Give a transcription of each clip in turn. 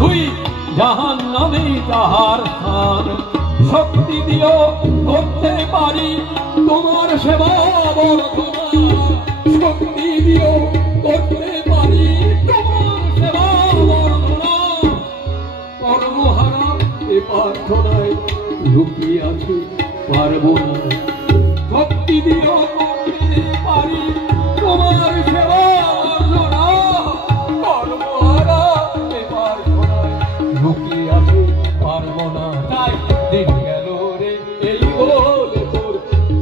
সাধুই জাহান্নামে তাহার স্থান। শক্তি দিও করতে পারি তোমার সেবা বর্ধনা, শক্তি দিও করতে পারি তোমার সেবা বর্ধনা। কর্মহারা এ প্রার্থনায় লুকিয়ে আছে পারবো না, শক্তি দিও করতে পারি তোমার সেবা বর্ধনা। কর্মহারা এ প্রার্থনায় লুকিয়ে আছে পারবো না। তাই দিন গেল রে এই বলে তোর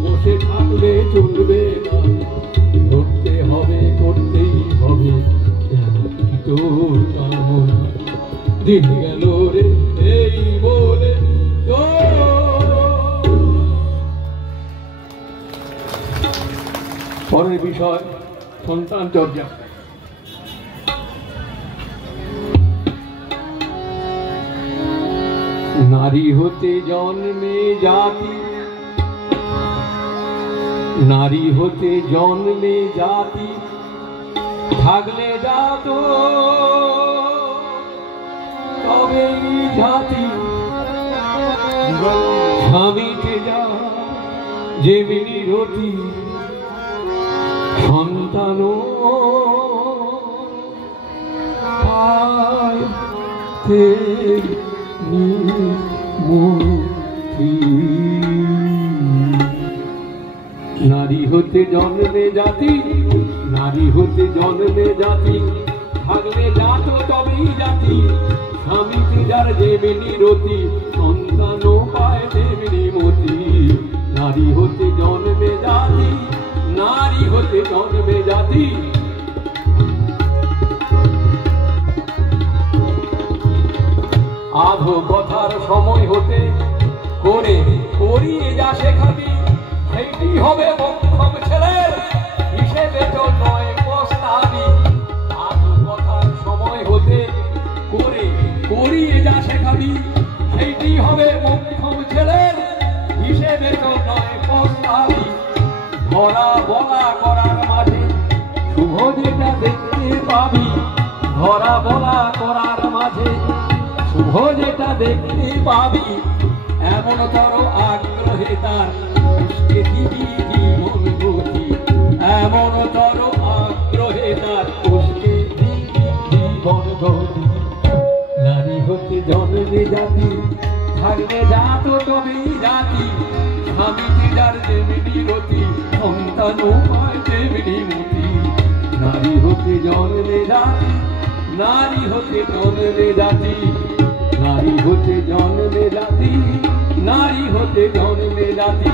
বসে থাকলে চলবে না, ধরতে হবে করতেই হবে তোর কামনা। দিন গেল রে এই বলে পরের বিষয় সন্তান চর্যা। নারী হতে জন্মে জাতি, নারী হতে জন্মে জাতি, থাকলে জাত তবেই জাতি। স্বামীতে যা যেমনি রতি, সন্তান নারী হতে জন্মে জাতি, নারী হতে জন্মে জাতি, থাকলে জাত তবেই জাতি। স্বামীতে যার যেমনি রতি, সন্তানও পায় তেমনি মতি। নারী হতে জন্মে জাতি, নারী হতে জন্মে জাতি। আধো কথার সময় হতে করে করিয়ে যা শেখাবি, সেইটি হবে মক্ষম ছেলের হিসেবে তো নয় প্রস্তাবি। আধো কথার সময় হতে করে করিয়ে যা শেখাবি, সেইটি হবে মক্ষম ছেলের হিসেবে তো নয় প্রস্তাবি। ধরা বলা করার মাঝে শুভ যেটা দেখতে পাবি, ধরা বলা করার মাঝে শুভ যেটা দেখতে পাবি। এমন তর আগ্রহে তার দিবি জীবন গতি, এমন তর আগ্রহে তার দিবি জীবন গতি। নারী হতে জন্মে জাতি, থাকলে জাত তবেই জাতি। স্বামীতে যার যেমনি রতি, সন্তানও পায় তেমনি মতি। নারী হতে জন্মে জাতি, নারী হতে জন্মে জাতি, নারী হতে জন্মে জাতি, নারী হতে জন্মে জাতি।